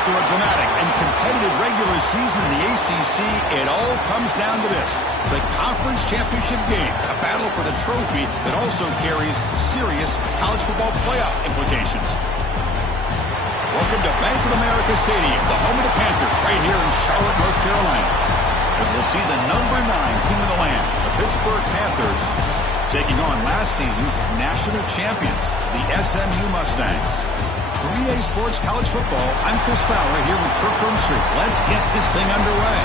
After a dramatic and competitive regular season in the ACC, it all comes down to this: the conference championship game, a battle for the trophy that also carries serious college football playoff implications. Welcome to Bank of America Stadium, the home of the Panthers, right here in Charlotte, North Carolina, as we'll see the number 9 team in the land, the Pittsburgh Panthers, taking on last season's national champions, the SMU Mustangs. 3A Sports College Football, I'm Chris Fowler here with Kirk Hermstreet. Let's get this thing underway.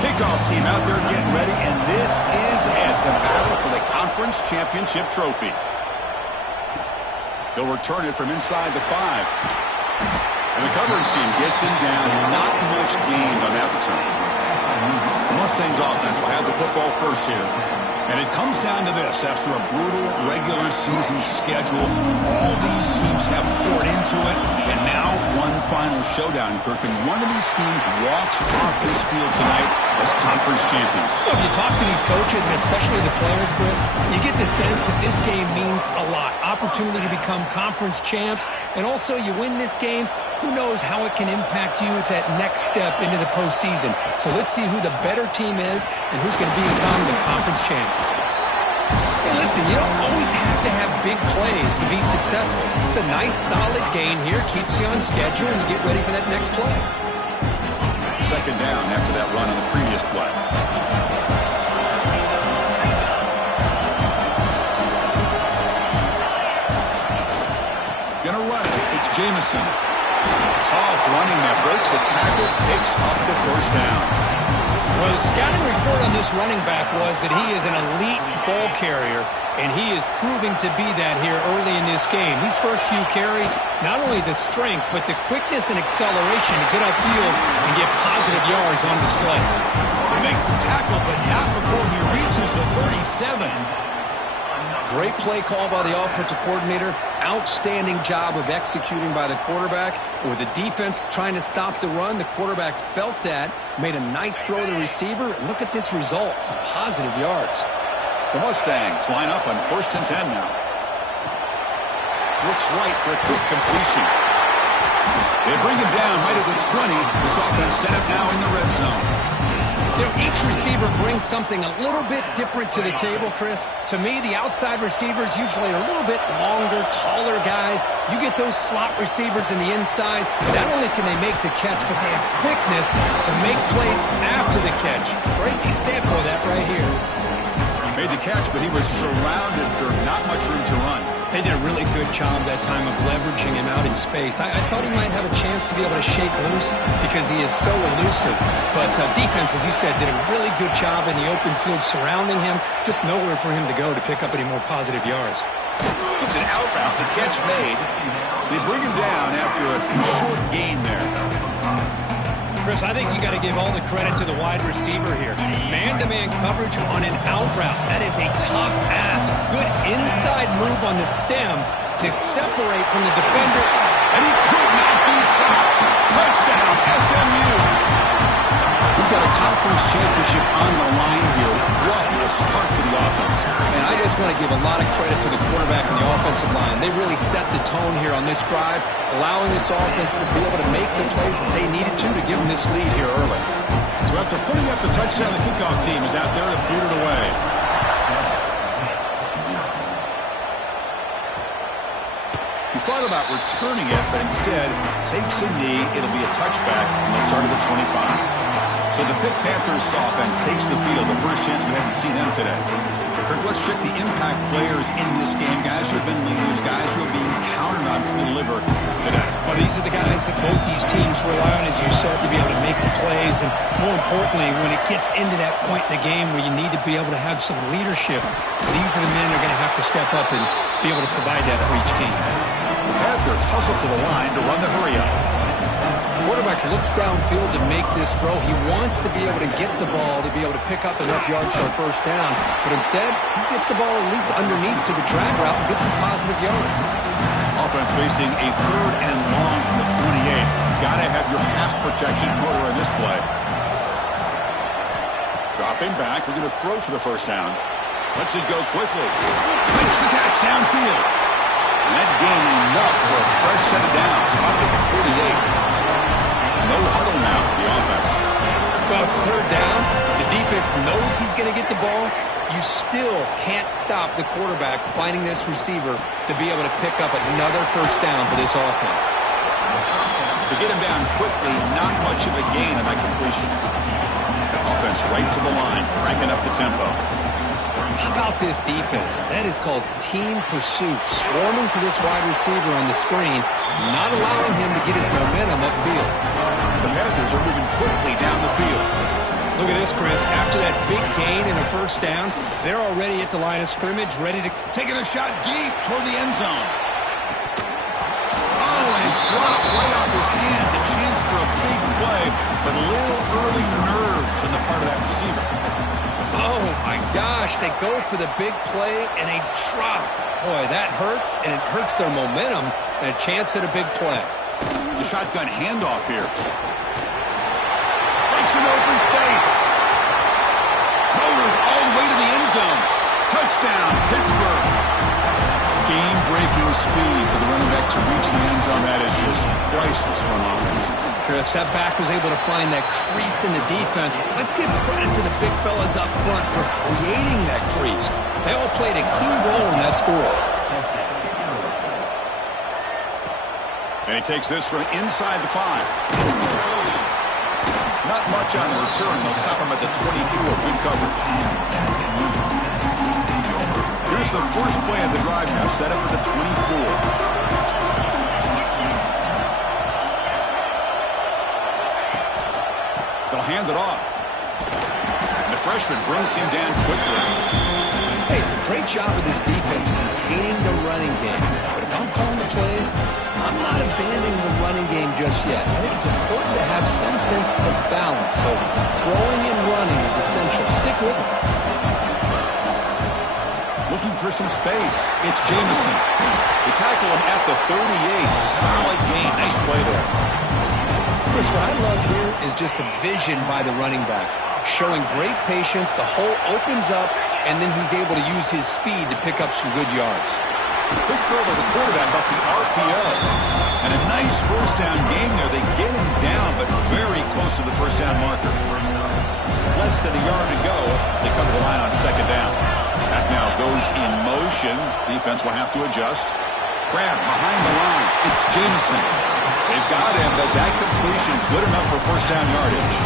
Kickoff team out there getting ready, and this is it, the battle for the conference championship trophy. He'll return it from inside the 5. And the coverage team gets him down. Not much gained on that return. The Mustangs offense will have the football first here. And it comes down to this: after a brutal regular season schedule, all these teams have poured into it, and now one final showdown, Kirk. And one of these teams walks off this field tonight as conference champions. Well, if you talk to these coaches, and especially the players, Chris, you get the sense that this game means a lot. Opportunity to become conference champs, and also you win this game, who knows how it can impact you at that next step into the postseason. So let's see who the better team is and who's going to become the conference champ. Hey, listen, you don't always have to have big plays to be successful. It's a nice, solid gain here, keeps you on schedule, and you get ready for that next play. Second down after that run on the previous play. Gonna run it. It's Jamison. Tough running that breaks a tackle, picks up the first down. Well, the scouting report on this running back was that he is an elite ball carrier, and he is proving to be that here early in this game. These first few carries, not only the strength, but the quickness and acceleration to get upfield and get positive yards on display. They make the tackle, but not before he reaches the 37. Great play call by the offensive coordinator. Outstanding job of executing by the quarterback. With the defense trying to stop the run, the quarterback felt that, made a nice throw to the receiver. Look at this result. Some positive yards. The Mustangs line up on 1st and 10 now. Looks right for a quick completion. They bring him down right at the 20. This offense set up now in the red zone. You know, each receiver brings something a little bit different to the table, Chris. To me, the outside receivers usually are a little bit longer, taller guys. You get those slot receivers in the inside. Not only can they make the catch, but they have quickness to make plays after the catch. Great example of that right here. He made the catch, but he was surrounded for not much room to run. They did a really good job that time of leveraging him out in space. I thought he might have a chance to be able to shake loose because he is so elusive. But defense, as you said, did a really good job in the open field surrounding him. Just nowhere for him to go to pick up any more positive yards. It's an out route. The catch made. They bring him down after a short gain there. Chris, I think you got to give all the credit to the wide receiver here. Man-to-man coverage on an out route. That is a tough ask. Good inside move on the stem to separate from the defender. And he could not be stopped. Touchdown, SMU. We've got a conference championship on the line here. What a start for the offense. And I just want to give a lot of credit to the quarterback and the offensive line. They really set the tone here on this drive, allowing this offense to be able to make the plays that they needed to give them this lead here early. So after putting up the touchdown, the kickoff team is out there to boot it away. He thought about returning it, but instead takes a knee. It'll be a touchback, and they'll start at the 25. So the Pitt Panthers offense takes the field. The first chance we had to see them today. Kirk, let's check the impact players in this game. Guys who have been leaders, guys who are being counted on to deliver today. Well, these are the guys that both these teams rely on, as you said, to be able to make the plays. And more importantly, when it gets into that point in the game where you need to be able to have some leadership, these are the men that are going to have to step up and be able to provide that for each team. The Panthers hustle to the line to run the hurry-up. Quarterback looks downfield to make this throw. He wants to be able to get the ball to be able to pick up enough yards for a first down. But instead, he gets the ball at least underneath to the drag route and gets some positive yards. Offense facing a 3rd and long from the 28. Got to have your pass protection in order in this play. Dropping back, we're going to throw for the first down. Lets it go quickly. Makes the catch downfield. And that gained enough for a fresh set of downs. Spotted at the 48. No huddle now for the offense. Well, it's third down. The defense knows he's going to get the ball. You still can't stop the quarterback finding this receiver to be able to pick up another first down for this offense. To get him down quickly, not much of a gain on that completion. Offense right to the line, cranking up the tempo. How about this defense? That is called team pursuit. Swarming to this wide receiver on the screen, not allowing him to get his momentum upfield. The Panthers are moving quickly down the field. Look at this, Chris. After that big gain and a first down, they're already at the line of scrimmage, ready to... Taking a shot deep toward the end zone. Oh, and it's dropped right off his hands. A chance for a big play, but a little early nerves on the part of that receiver. Oh, my gosh. They go for the big play, and they drop. Boy, that hurts, and it hurts their momentum, and a chance at a big play. The shotgun handoff here. Breaks an open space. Motors all the way to the end zone. Touchdown, Pittsburgh. Game-breaking speed for the running back to reach the end zone. That is just priceless for an offense. Chris, that back was able to find that crease in the defense. Let's give credit to the big fellas up front for creating that crease. They all played a key role in that score. And he takes this from inside the 5. Not much on the return. They'll stop him at the 24. Good coverage. Here's the first play of the drive now. Set up at the 24. They'll hand it off. And the freshman brings him down quickly. Hey, it's a great job of this defense containing the running game. But if I'm calling the plays, I'm not abandoning the running game just yet. I think it's important to have some sense of balance. So throwing and running is essential. Stick with it. Looking for some space. It's Jameson. They tackle him at the 38. Solid gain. Nice play there. Chris, what I love here is just the vision by the running back. Showing great patience. The hole opens up, and then he's able to use his speed to pick up some good yards. Quick throw by the quarterback off the RPO. And a nice first down gain there. They get him down, but very close to the first down marker. Less than a yard to go as they come to the line on second down. That now goes in motion. Defense will have to adjust. Grab behind the line. It's Jameson. They've got him, but that completion good enough for first down yardage.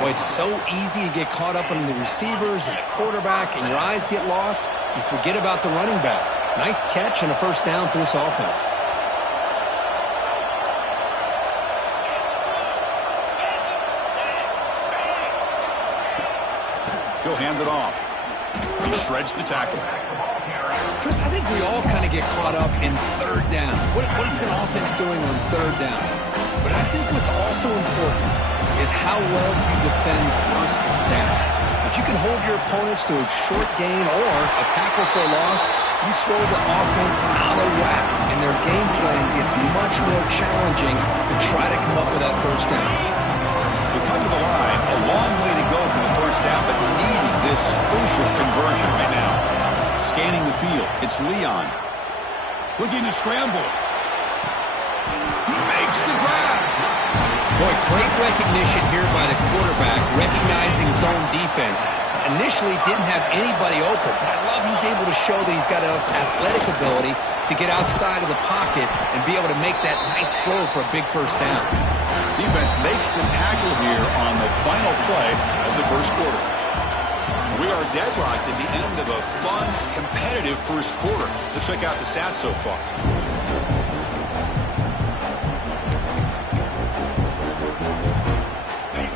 Boy, it's so easy to get caught up on the receivers and the quarterback, and your eyes get lost. You forget about the running back. Nice catch and a first down for this offense. He'll hand it off. He shreds the tackle. Chris, I think we all kind of get caught up in third down. What is an offense doing on third down? But I think what's also important is how well you defend first down. If you can hold your opponents to a short gain or a tackle for a loss, you throw the offense out of whack, and their game plan gets much more challenging to try to come up with that first down. We come to the line, a long way to go for the first down, but needing this crucial conversion right now. Scanning the field, it's Leon. Looking to scramble. He makes the grab. Boy, great recognition here by the quarterback, recognizing zone defense. Initially didn't have anybody open, but I love he's able to show that he's got enough athletic ability to get outside of the pocket and be able to make that nice throw for a big first down. Defense makes the tackle here on the final play of the first quarter. We are deadlocked at the end of a fun, competitive first quarter. Let's check out the stats so far.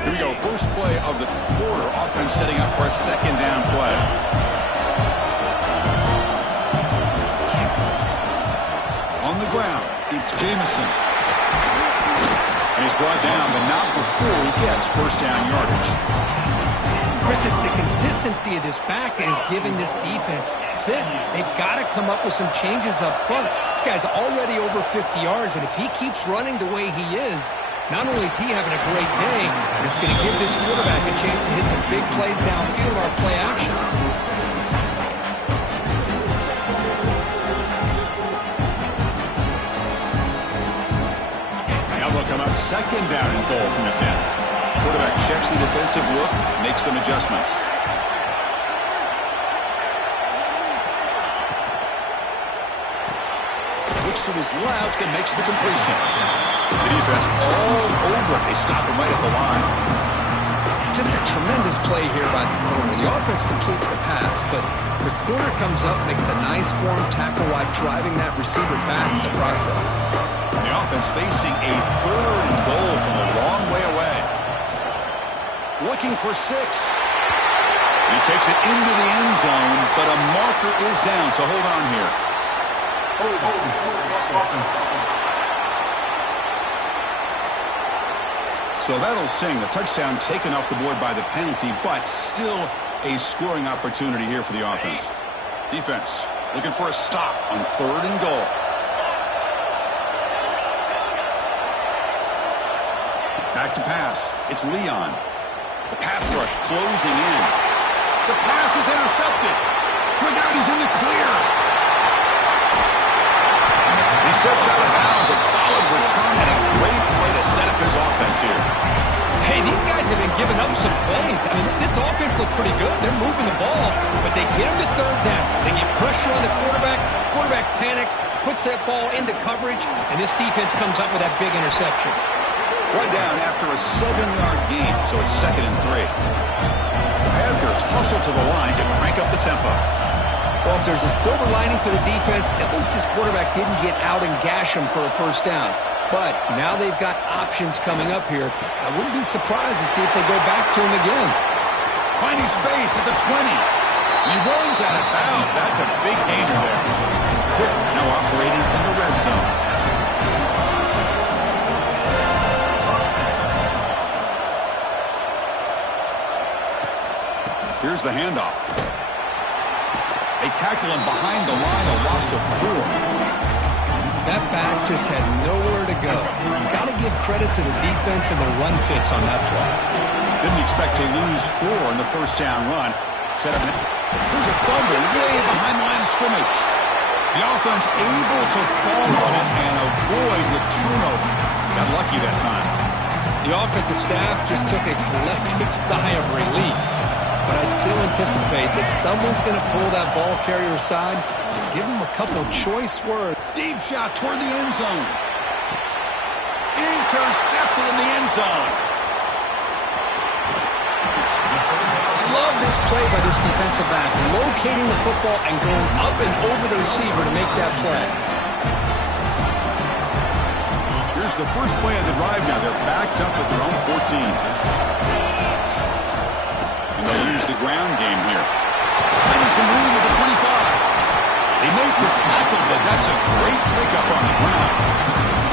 Here we go, first play of the quarter. Offense setting up for a second down play. On the ground, it's Jameson. And he's brought down, but not before he gets first down yardage. Chris, it's the consistency of this back that is giving this defense fits. They've got to come up with some changes up front. This guy's already over 50 yards, and if he keeps running the way he is, not only is he having a great day, but it's going to give this quarterback a chance to hit some big plays downfield or play action. checks the defensive look, makes some adjustments. Looks to his left and makes the completion. The defense all over it. They stop him right at the line. Just a tremendous play here by the corner. The offense completes the pass, but the corner comes up, makes a nice form tackle while driving that receiver back in the process. The offense facing a 3rd and goal from a long way away. Looking for 6. He takes it into the end zone, but a marker is down, so hold on here. So that'll sting. The touchdown taken off the board by the penalty, but still a scoring opportunity here for the offense. Defense looking for a stop on 3rd and goal. Back to pass. It's Leon. The pass rush closing in. The pass is intercepted. Look out, he's in the clear. He steps out of bounds. A solid return and a great way to set up his offense here. Hey, these guys have been giving up some plays. I mean, this offense looked pretty good. They're moving the ball, but they get him to 3rd down. They get pressure on the quarterback. Quarterback panics, puts that ball into coverage, and this defense comes up with that big interception. One down after a 7-yard gain, so it's 2nd and 3. The Panthers hustle to the line to crank up the tempo. Well, if there's a silver lining for the defense, at least this quarterback didn't get out and gash him for a 1st down. But now they've got options coming up here. I wouldn't be surprised to see if they go back to him again. Finding space at the 20. He runs out of bounds. That's a big gainer there. Now operating in the red zone. Here's the handoff. They tackle him behind the line, a loss of 4. That back just had nowhere to go. Got to give credit to the defense and the run fits on that play. Didn't expect to lose 4 in the 1st down run. Set up. Here's a fumble way behind the line of scrimmage. The offense able to fall on it and avoid the turnover. Got lucky that time. The offensive staff just took a collective sigh of relief. But I'd still anticipate that someone's going to pull that ball carrier aside and give him a couple choice words. Deep shot toward the end zone. Intercepted in the end zone. Love this play by this defensive back, locating the football and going up and over the receiver to make that play. Here's the first play of the drive now. They're backed up at their own 14. And they'll use the ground game here. Finding some room at the 25. They make the tackle, but that's a great pickup on the ground.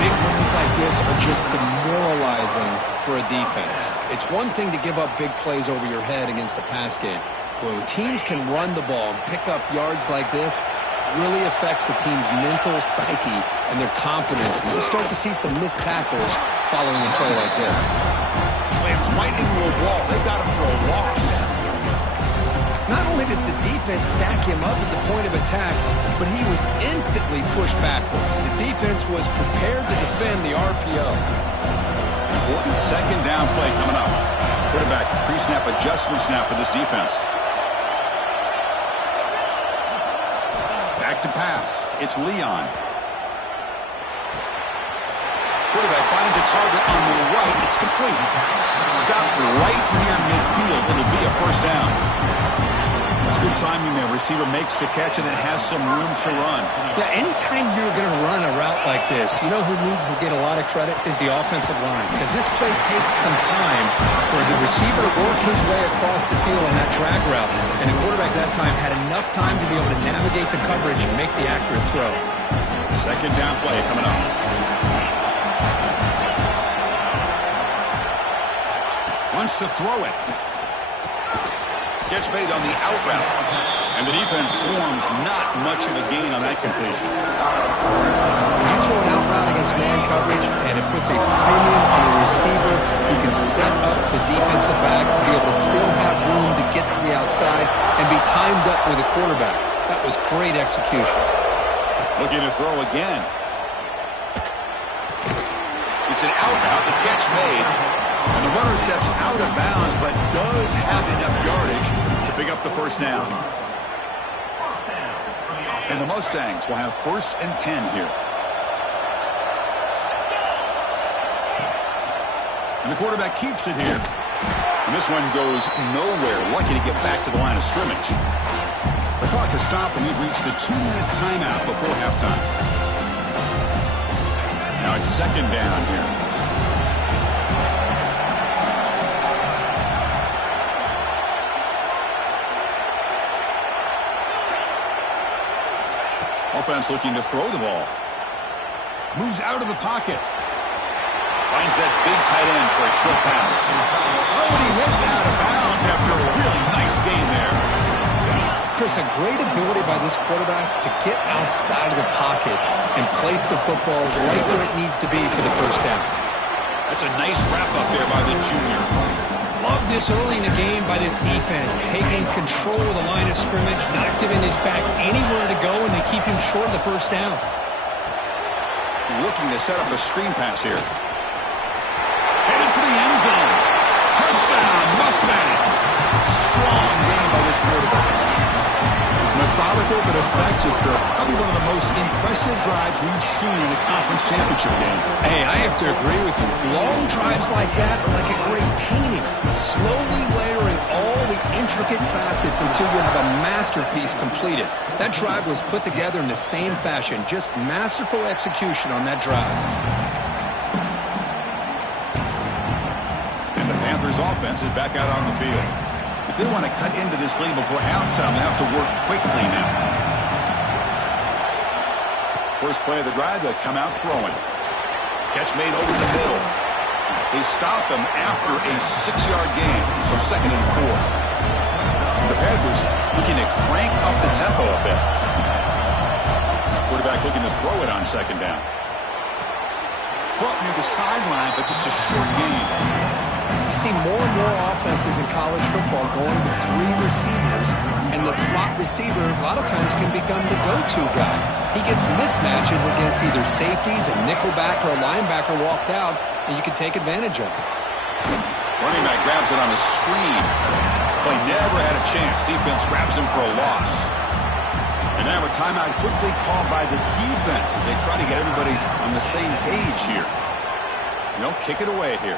Big runs like this are just demoralizing for a defense. It's one thing to give up big plays over your head against the pass game. When teams can run the ball and pick up yards like this, it really affects the team's mental psyche and their confidence. And you'll start to see some missed tackles following a play like this. Slams right into a wall. They got him for a loss. Not only does the defense stack him up at the point of attack, but he was instantly pushed backwards. The defense was prepared to defend the RPO. Important 2nd down play coming up. Quarterback pre-snap adjustments now for this defense. Back to pass. It's Leon. Quarterback finds a target on the right. It's complete. Stop right near midfield. It'll be a 1st down. That's good timing there. Receiver makes the catch and then has some room to run. Yeah, anytime you're going to run a route like this, you know who needs to get a lot of credit is the offensive line. Because this play takes some time for the receiver to work his way across the field on that drag route. And the quarterback that time had enough time to be able to navigate the coverage and make the accurate throw. 2nd down play coming up. Wants to throw it. Gets made on the out route. And the defense swarms. Not much of a gain on that completion. When you throw an out route against man coverage, and it puts a premium on a receiver who can set up the defensive back to be able to still have room to get to the outside and be timed up with a quarterback. That was great execution. Looking to throw again. It's an out route. The catch made. And the runner steps out of bounds, but does have enough yardage to pick up the first down. And the Mustangs will have 1st and 10 here. And the quarterback keeps it here. And this one goes nowhere. Lucky to get back to the line of scrimmage. The clock has stopped, and we've reached the 2-minute timeout before halftime. Now it's 2nd down here. Offense looking to throw the ball. Moves out of the pocket. Finds that big tight end for a short pass. Oh, and he heads out of bounds after a really nice game there. Chris, a great ability by this quarterback to get outside of the pocket and place the football right where it needs to be for the first down. That's a nice wrap up there by the junior. Love this early in the game by this defense, taking control of the line of scrimmage, not giving this back anywhere to go, and they keep him short of the first down. Looking to set up a screen pass here. Headed for the end zone. Touchdown, Mustangs. Strong game by this quarterback. Methodical but effective. Probably one of the most impressive drives we've seen in a conference championship game. Hey, I have to agree with you. Long drives like that are like a great painting. Slowly layering all the intricate facets until you have a masterpiece completed. That drive was put together in the same fashion. Just masterful execution on that drive. And the Panthers offense is back out on the field. If they want to cut into this lead before halftime, they have to work quickly now. First play of the drive, they'll come out throwing. Catch made over the middle. They stop him after a 6-yard gain, so 2nd and 4. The Panthers looking to crank up the tempo a bit. Quarterback looking to throw it on 2nd down. Caught near the sideline, but just a short gain. You see more and more offenses in college football going to 3 receivers, and the slot receiver a lot of times can become the go-to guy. He gets mismatches against either safeties, a nickelback, or a linebacker walked out, and you can take advantage of it. Running back grabs it on a screen. Play never had a chance. Defense grabs him for a loss. And now a timeout quickly called by the defense as they try to get everybody on the same page here. They'll kick it away here.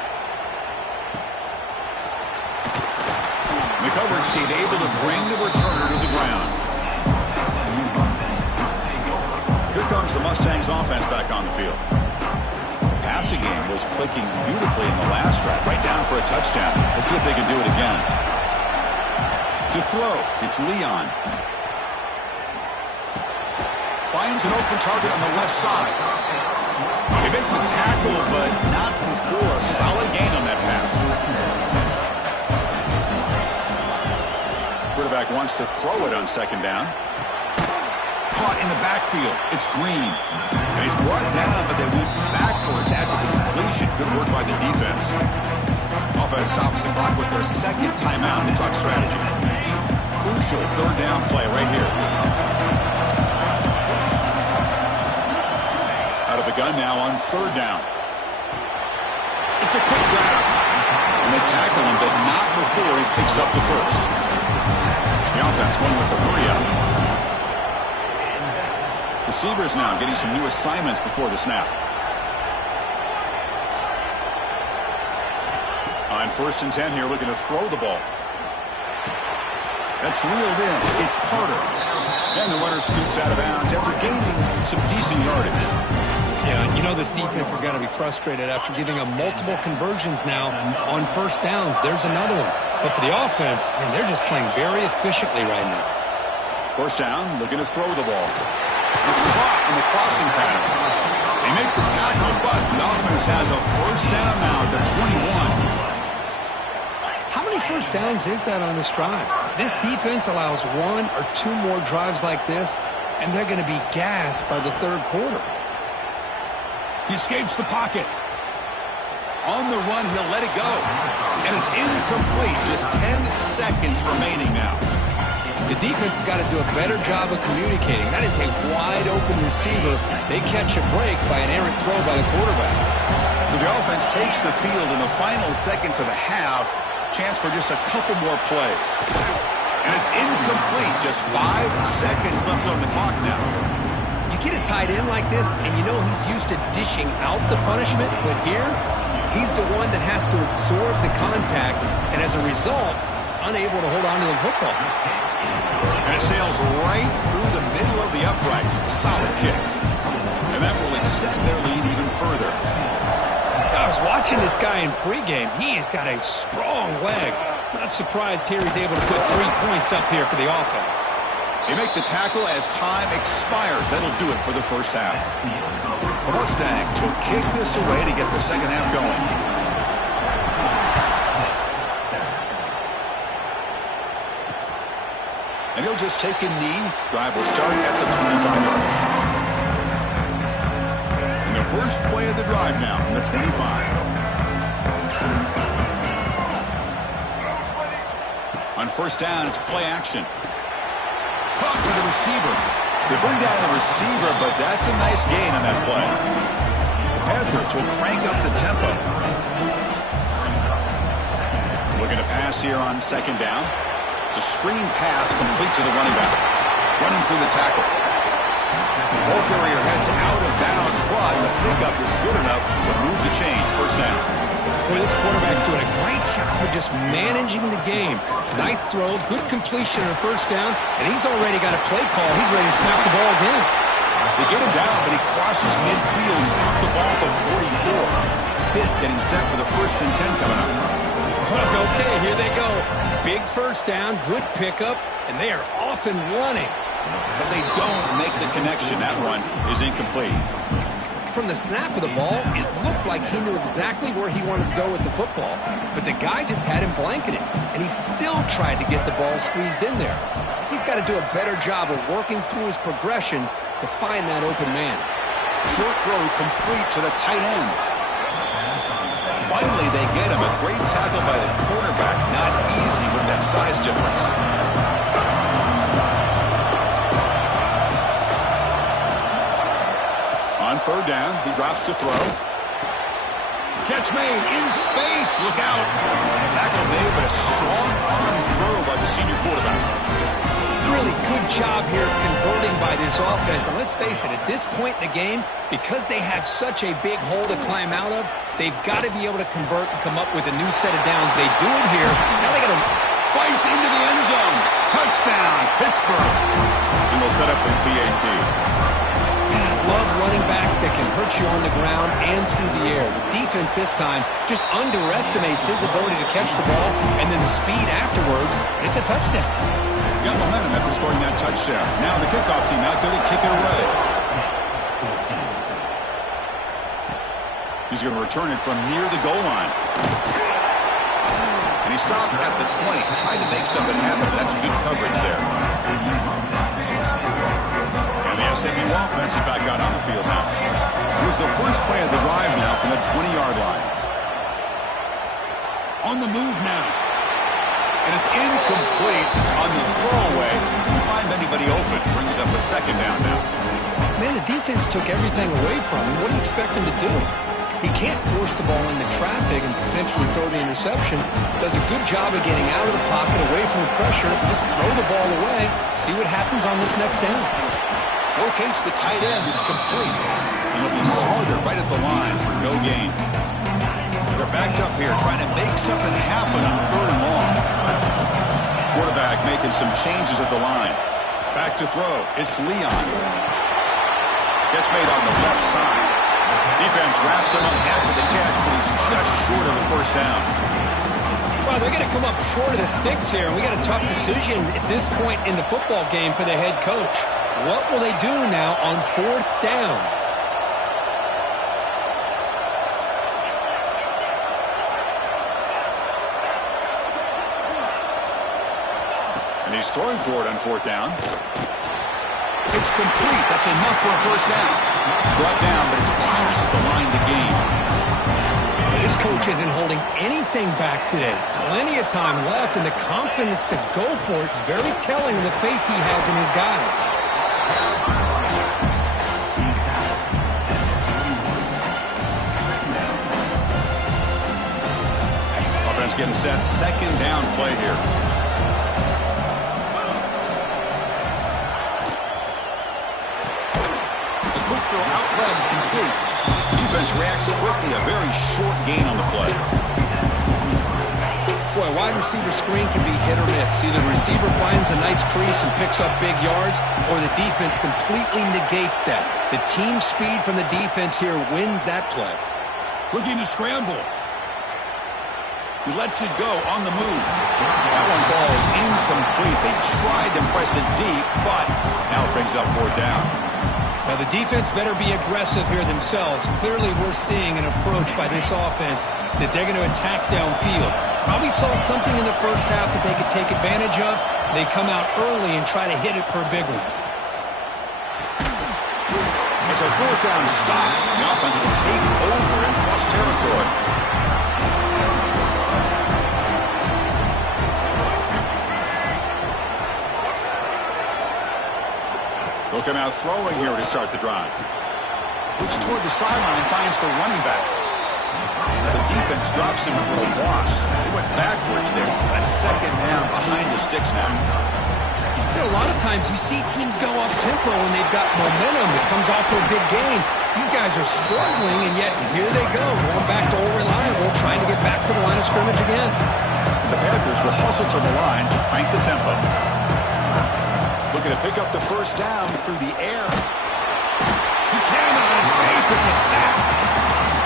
The coverage team able to bring the returner to the ground. Here comes the Mustangs offense back on the field. Passing game was clicking beautifully in the last drive, right down for a touchdown. Let's see if they can do it again. To throw, it's Leon. Finds an open target on the left side. They make the tackle, but not before a solid gain on that pass. Quarterback wants to throw it on 2nd down. Caught in the backfield. It's Green. And he's brought down, but they went backwards after the completion. Good work by the defense. Offense stops the clock with their 2nd timeout to talk strategy. Crucial 3rd down play right here. Out of the gun now on 3rd down. It's a quick grab. And they tackle him, but not before he picks up the first. The offense going with the hurry-up. Receivers now getting some new assignments before the snap. On 1st and 10 here, looking to throw the ball. That's reeled in. It's Carter. And the runner scoots out of bounds after gaining some decent yardage. Yeah, you know this defense has got to be frustrated after giving them multiple conversions now on 1st downs. There's another one. But for the offense, man, they're just playing very efficiently right now. 1st down, looking to throw the ball. It's caught in the crossing pattern. They make the tackle, but the offense has a 1st down now at the 21. How many 1st downs is that on this drive? This defense allows 1 or 2 more drives like this, and they're going to be gassed by the 3rd quarter. He escapes the pocket. On the run, he'll let it go. And it's incomplete. Just 10 seconds remaining now. The defense has got to do a better job of communicating. That is a wide-open receiver. They catch a break by an errant throw by the quarterback. So the offense takes the field in the final seconds of the half. Chance for just a couple more plays. And it's incomplete. Just 5 seconds left on the clock now. You get a tight end like this, and you know he's used to dishing out the punishment, but here, he's the one that has to absorb the contact, and as a result, he's unable to hold on to the football. And it sails right through the middle of the uprights. A solid kick. And that will extend their lead even further. I was watching this guy in pregame. He has got a strong leg. Not surprised here he's able to put 3 points up here for the offense. They make the tackle as time expires. That'll do it for the first half. The Mustangs will kick this away to get the second half going. And he'll just take a knee. Drive will start at the 25-yard line. And the first play of the drive now from the 25. On first down, it's play action. Caught by the receiver. They bring down the receiver, but that's a nice gain on that play. The Panthers will crank up the tempo. Looking to pass here on second down. It's a screen pass complete to the running back. Running through the tackle. Ball carrier heads out of bounds, but the pickup is good enough to move the chains. First down. Boy, this quarterback's doing a great job of just managing the game. Nice throw, good completion on first down, and he's already got a play call. He's ready to snap the ball again. They get him down, but he crosses midfield, snapped the ball to 44. Pitt getting set for the 1st and 10 coming up. Okay, here they go. Big first down, good pickup, and they are off and running. But they don't make the connection. That one is incomplete. From the snap of the ball, it looked like he knew exactly where he wanted to go with the football. But the guy just had him blanketed, and he still tried to get the ball squeezed in there. He's got to do a better job of working through his progressions to find that open man. Short throw complete to the tight end. Finally, they get him. A great tackle by the quarterback. Not easy with that size difference. On third down, he drops to throw. Catch made in space. Look out. Tackle made, but a strong arm throw by the senior quarterback. Really good job here of converting by this offense. And let's face it, at this point in the game, because they have such a big hole to climb out of, they've got to be able to convert and come up with a new set of downs. They do it here. Now they got to fight into the end zone. Touchdown, Pittsburgh. And they'll set up the PAT. And I love running backs that can hurt you on the ground and through the air. The defense this time just underestimates his ability to catch the ball, and then the speed afterwards, and it's a touchdown. Got momentum after scoring that touchdown. Now the kickoff team out there to kick it away. He's going to return it from near the goal line. And he stopped at the 20, trying to make something happen, but that's good coverage there. And the SMU offense is back out on the field now. Here's the first play of the drive now from the 20-yard line. On the move now. And it's incomplete on the throwaway. To find anybody open, brings up a second down now. Man, the defense took everything away from him. What do you expect him to do? He can't force the ball into traffic and potentially throw the interception. Does a good job of getting out of the pocket, away from the pressure. Just throw the ball away. See what happens on this next down. Locates the tight end. It's complete. And he'll be smarter right at the line for no gain. They're backed up here trying to make something happen on third and long. Quarterback making some changes at the line. Back to throw. It's Leon. Gets made on the left side. Defense wraps him up after the catch, but he's just short of a first down. Well, they're going to come up short of the sticks here, and we got a tough decision at this point in the football game for the head coach. What will they do now on fourth down? And he's throwing for it on fourth down. It's complete. That's enough for a first down. Brought down, but it's past the line to gain. This coach isn't holding anything back today. Plenty of time left, and the confidence to go for it is very telling of the faith he has in his guys. getting set. Second down play here. The quick throw out left, complete. Defense reacts quickly. A very short gain on the play. Boy, wide receiver screen can be hit or miss. Either the receiver finds a nice crease and picks up big yards, or the defense completely negates that. The team speed from the defense here wins that play. Looking to scramble. He lets it go on the move. That one falls incomplete. They tried to press it deep, but now it brings up 4th down. Now, the defense better be aggressive here themselves. Clearly, we're seeing an approach by this offense that they're going to attack downfield. Probably saw something in the first half that they could take advantage of. They come out early and try to hit it for a big one. It's a 4th down stop. The offense will take over in cross territory. They'll come out throwing here to start the drive. Looks toward the sideline, finds the running back. The defense drops him for a loss. They went backwards there. A 2nd down behind the sticks now. You know, a lot of times you see teams go up tempo when they've got momentum that comes off to a big gain. These guys are struggling, and yet here they go, going back to old reliable, trying to get back to the line of scrimmage again. The Panthers will hustle to the line to crank the tempo. Looking to pick up the 1st down through the air. He cannot escape. It's a sack.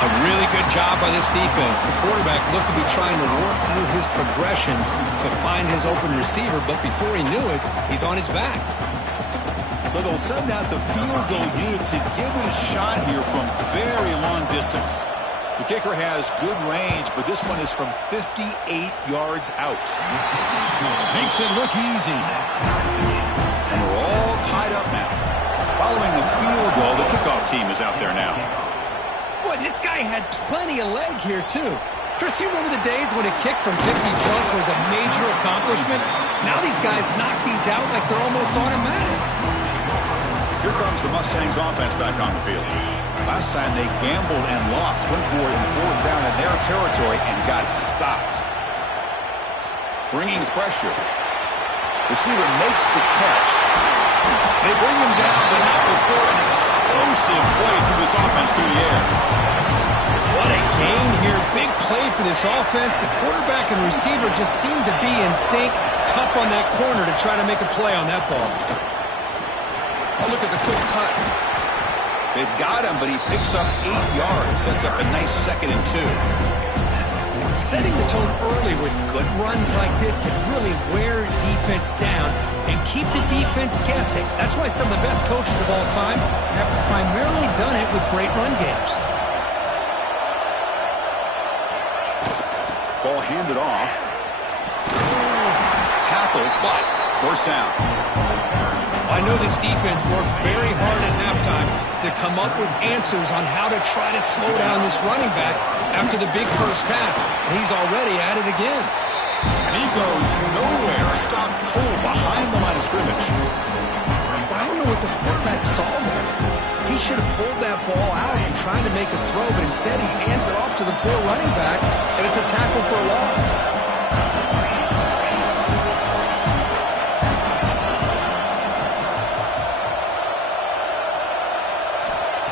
A really good job by this defense. The quarterback looked to be trying to work through his progressions to find his open receiver, but before he knew it, he's on his back. So they'll send out the field goal unit to give it a shot here from very long distance. The kicker has good range, but this one is from 58 yards out. Makes it look easy. And we're all tied up now. Following the field goal, the kickoff team is out there now. Boy, this guy had plenty of leg here, too. Chris, you remember the days when a kick from 50-plus was a major accomplishment? Now these guys knock these out like they're almost automatic. Here comes the Mustangs offense back on the field. Last time they gambled and lost, went for it in 4th down in their territory and got stopped. Bringing pressure. Receiver makes the catch. They bring him down, but not before an explosive play through this offense through the air. What a gain here. Big play for this offense. The quarterback and receiver just seem to be in sync. Tough on that corner to try to make a play on that ball. Oh, look at the quick cut. They've got him, but he picks up 8 yards. Sets up a nice 2nd and 2. Setting the tone early with good runs like this can really wear defense down and keep the defense guessing. That's why some of the best coaches of all time have primarily done it with great run games. Ball handed off. Tackled, but 1st down. I know this defense worked very hard at halftime to come up with answers on how to try to slow down this running back after the big first half. And he's already at it again. And he goes nowhere. Stopped cold behind the line of scrimmage. I don't know what the quarterback saw there. He should have pulled that ball out and tried to make a throw, but instead he hands it off to the poor running back, and it's a tackle for a loss.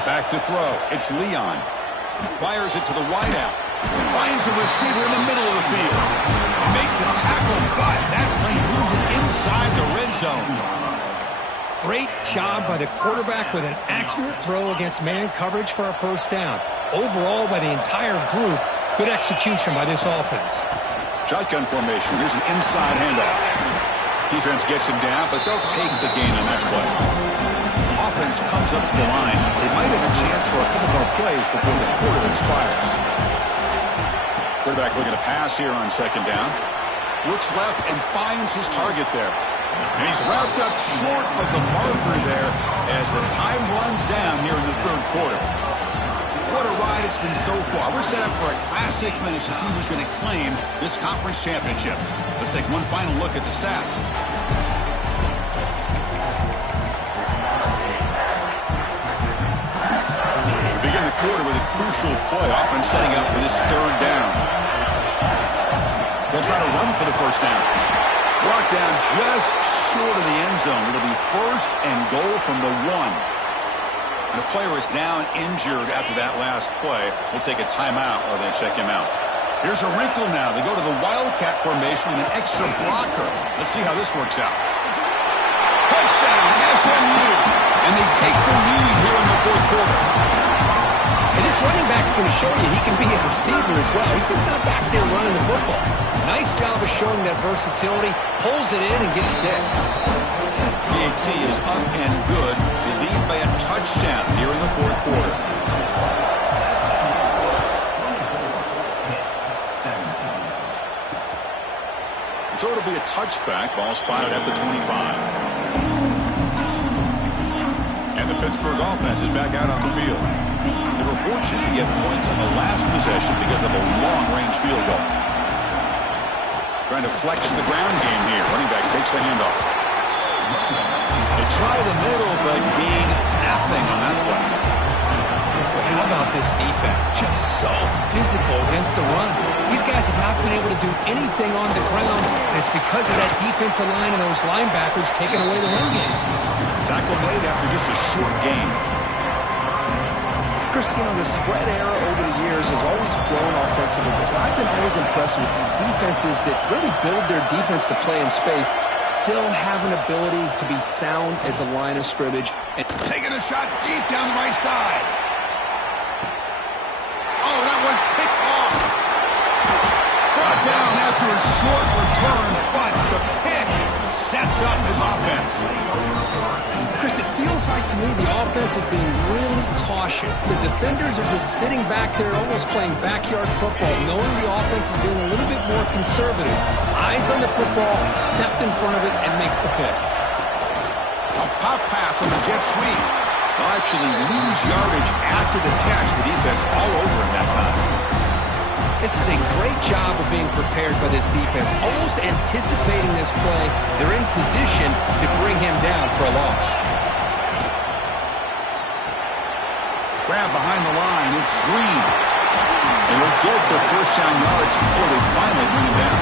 Back to throw. It's Leon. Fires it to the wideout. Finds a receiver in the middle of the field. Make the tackle, but that plane moves it inside the red zone. Great job by the quarterback with an accurate throw against man coverage for a 1st down. Overall, by the entire group, good execution by this offense. Shotgun formation. Here's an inside handoff. Defense gets him down, but they'll take the gain on that play. Offense comes up to the line. They might have a chance for a couple more plays before the quarter expires. Quarterback looking to pass here on 2nd down. Looks left and finds his target there. And he's wrapped up short of the marker there as the time runs down here in the 3rd quarter. What a ride it's been so far. We're set up for a classic finish to see who's going to claim this conference championship. Let's take one final look at the stats. We begin the quarter with a crucial play, offense setting up for this 3rd down. He'll try to run for the first down. Brought down just short of the end zone. It'll be 1st and goal from the 1. And the player is down injured after that last play. We'll take a timeout or they check him out. Here's a wrinkle now. They go to the Wildcat formation with an extra blocker. Let's see how this works out. Touchdown, SMU. And they take the lead here in the 4th quarter. And this running back's going to show you he can be a receiver as well. He's just not back there running the football. Nice job of showing that versatility. Pulls it in and gets 6. PAT is up and good. They lead by a touchdown here in the 4th quarter. So it'll be a touchback. Ball spotted at the 25. And the Pittsburgh offense is back out on the field. They were fortunate to get points on the last possession because of a long-range field goal. Trying to flex the ground game here. Running back takes the handoff. They try the middle, but gain nothing on that play. How about this defense? Just so physical against the run. These guys have not been able to do anything on the ground, and it's because of that defensive line and those linebackers taking away the run game. Tackle made after just a short gain. Chris, the spread era over the years has always grown offensively, but I've been always impressed with defenses that really build their defense to play in space, still have an ability to be sound at the line of scrimmage. And taking a shot deep down the right side. Oh, that one's picked off. Brought down after a short return, but the pick sets up his offense. Chris, it feels like to me the offense is being really cautious. The defenders are just sitting back there almost playing backyard football, knowing the offense is being a little bit more conservative. Eyes on the football, stepped in front of it, and makes the pick. A pop pass on the jet sweep. They'll actually lose yardage after the catch. The defense all over him that time. This is a great job of being prepared by this defense. Almost anticipating this play, they're in position to bring him down for a loss. Grab behind the line, it's Green. And he'll get the first down yards before they finally bring him down.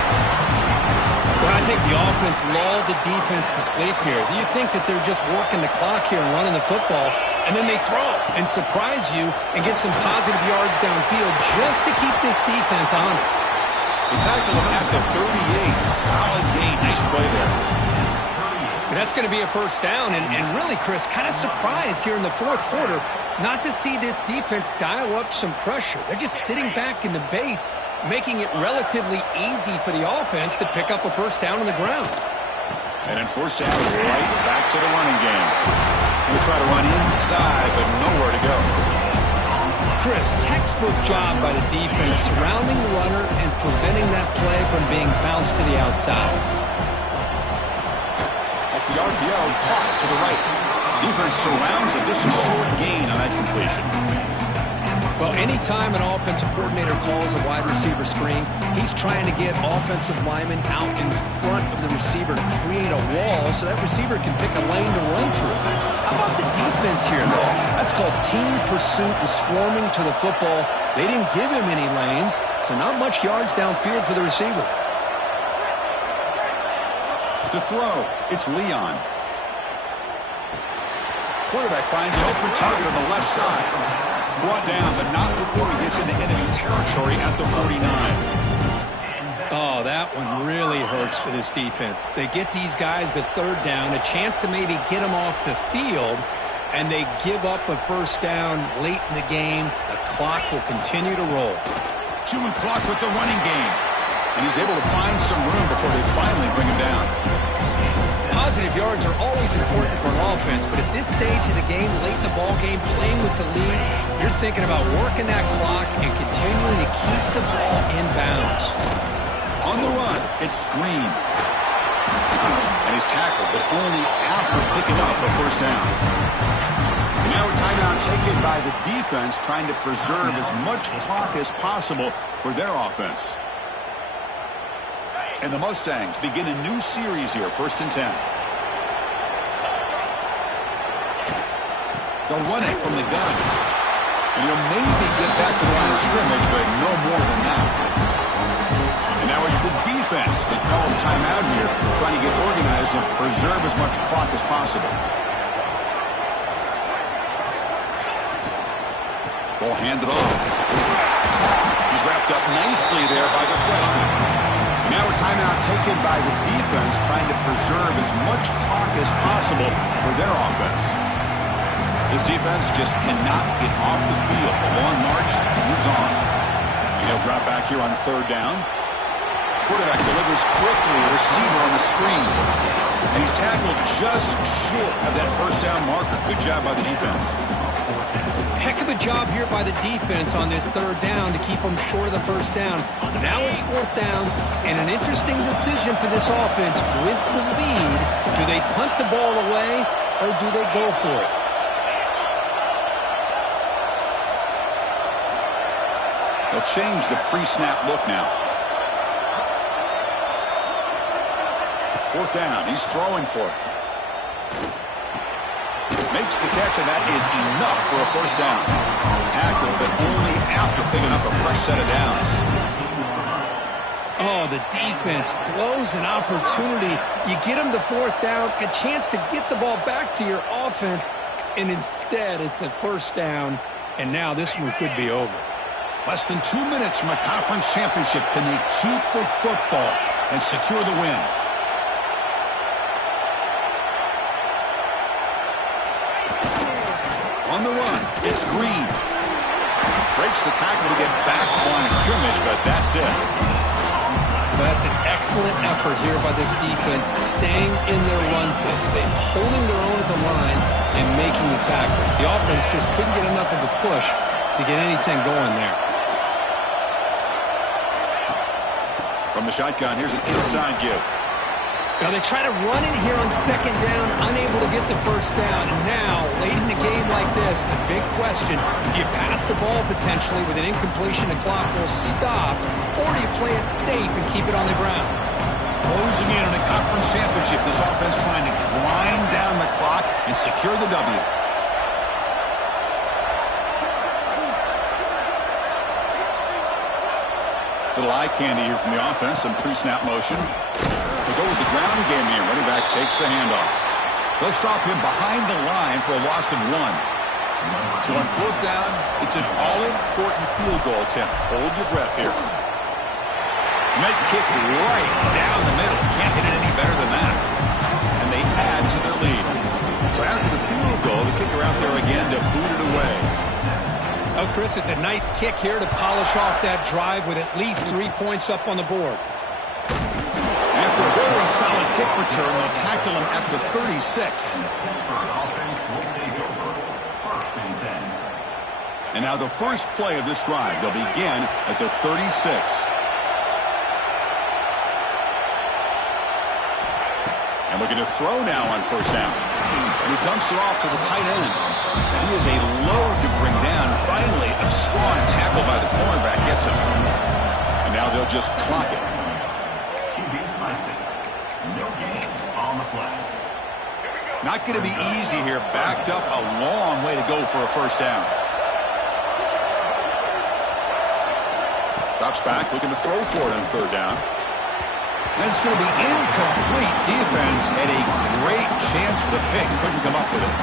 Well, I think the offense lulled the defense to sleep here. You think that they're just working the clock here and running the football, and then they throw and surprise you and get some positive yards downfield just to keep this defense honest. They tackle him at the 38. Solid gain. Nice play there. And that's going to be a first down. And really, Chris, kind of surprised here in the 4th quarter not to see this defense dial up some pressure. They're just sitting back in the base, making it relatively easy for the offense to pick up a first down on the ground. And then first down, right back to the running game. He'll try to run inside, but nowhere to go. Chris, textbook job by the defense surrounding the runner and preventing that play from being bounced to the outside. Off the RPO, caught to the right. Defense surrounds him. Just a short gain on that completion. Well, anytime an offensive coordinator calls a wide receiver screen, he's trying to get offensive linemen out in front of the receiver to create a wall so that receiver can pick a lane to run through. How about the defense here, though? That's called team pursuit and swarming to the football. They didn't give him any lanes, so not much yards downfield for the receiver. To throw, it's Leon. Quarterback finds an open target on the left side. Brought down, but not before he gets into enemy territory at the 49. Oh, that one really hurts for this defense. They get these guys to 3rd down, a chance to maybe get them off the field, and they give up a first down late in the game. The clock will continue to roll. Chewing clock with the running game. And he's able to find some room before they finally bring him down. Positive yards are always important for an offense, but at this stage of the game, late in the ball game, playing with the lead, you're thinking about working that clock and continuing to keep the ball in bounds. On the run, it's Green. And he's tackled, but only after picking up a first down. And now a timeout taken by the defense, trying to preserve as much clock as possible for their offense. And the Mustangs begin a new series here, 1st and 10. They'll run it from the gun. And he'll maybe get back to the line of scrimmage, but no more than that. And now it's a defense that calls timeout here, trying to get organized and preserve as much clock as possible. Ball handed off. He's wrapped up nicely there by the freshman. Now a timeout taken by the defense, trying to preserve as much clock as possible for their offense. This defense just cannot get off the field. The long march moves on. He'll drop back here on third down. Quarterback delivers quickly, a receiver on the screen. And he's tackled just short of that first down marker. Good job by the defense. Heck of a job here by the defense on this third down to keep them short of the first down. Now it's fourth down, and an interesting decision for this offense. With the lead, do they punt the ball away or do they go for it? They'll change the pre-snap look now. Fourth down. He's throwing for it. Makes the catch, and that is enough for a first down. Tackle, but only after picking up a fresh set of downs. Oh, the defense blows an opportunity. You get them to fourth down, a chance to get the ball back to your offense, and instead it's a first down, and now this one could be over. Less than 2 minutes from a conference championship. Can they keep the football and secure the win? On the run, it's Green. Breaks the tackle to get back to the line of scrimmage, but that's it. Well, that's an excellent effort here by this defense, staying in their run fix. They're holding their own at the line and making the tackle. The offense just couldn't get enough of a push to get anything going there. From the shotgun, here's an inside give. Now they try to run it here on second down, unable to get the first down. And now, late in a game like this, the big question, do you pass the ball potentially with an incompletion? The clock will stop, or do you play it safe and keep it on the ground? Closing in on a conference championship, this offense trying to grind down the clock and secure the W. Little eye candy here from the offense, some pre-snap motion. They go with the ground game here. Running back takes the handoff. They'll stop him behind the line for a loss of 1. So on fourth down, it's an all-important field goal attempt. Hold your breath here. Med kick right down the middle. Can't hit it any better than that. And they add to their lead. So after the field goal, the kicker out there again to boot it away. Oh, Chris, it's a nice kick here to polish off that drive with at least 3 points up on the board. After a very solid kick return, they'll tackle him at the 36. And now the first play of this drive, they'll begin at the 36. And looking to throw now on first down. And he dumps it off to the tight end. He is a load to bring down. Finally, a strong tackle by the cornerback gets him. And now they'll just clock it. Not going to be easy here. Backed up a long way to go for a first down. Drops back, looking to throw for it on third down. And it's going to be incomplete. Defense had a great chance for the pick. Couldn't come up with it.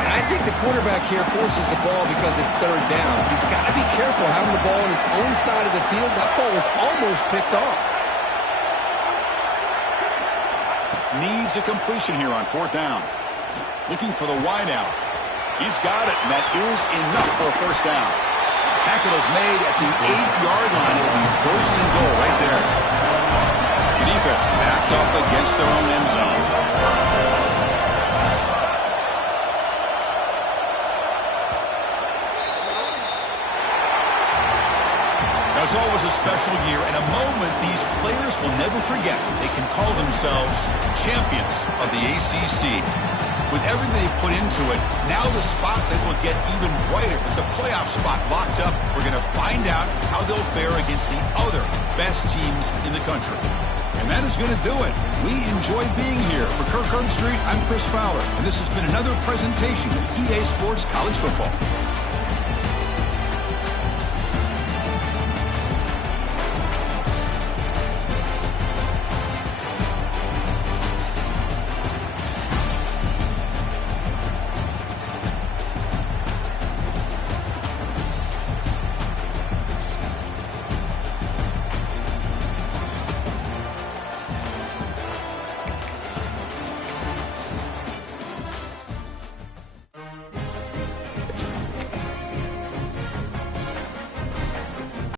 And I think the quarterback here forces the ball because it's third down. He's got to be careful having the ball on his own side of the field. That ball was almost picked off. Needs a completion here on fourth down. Looking for the wideout. He's got it, and that is enough for a first down. Tackle is made at the 8-yard line. It'll be first and goal right there. The defense backed up against their own end zone. Now, it's always a special year and a moment these players will never forget. They can call themselves champions of the ACC. With everything they put into it, now the spotlight will get even brighter. With the playoff spot locked up, we're going to find out how they'll fare against the other best teams in the country. And that is going to do it. We enjoy being here. For Kirk Herbstreit, I'm Chris Fowler, and this has been another presentation of EA Sports College Football.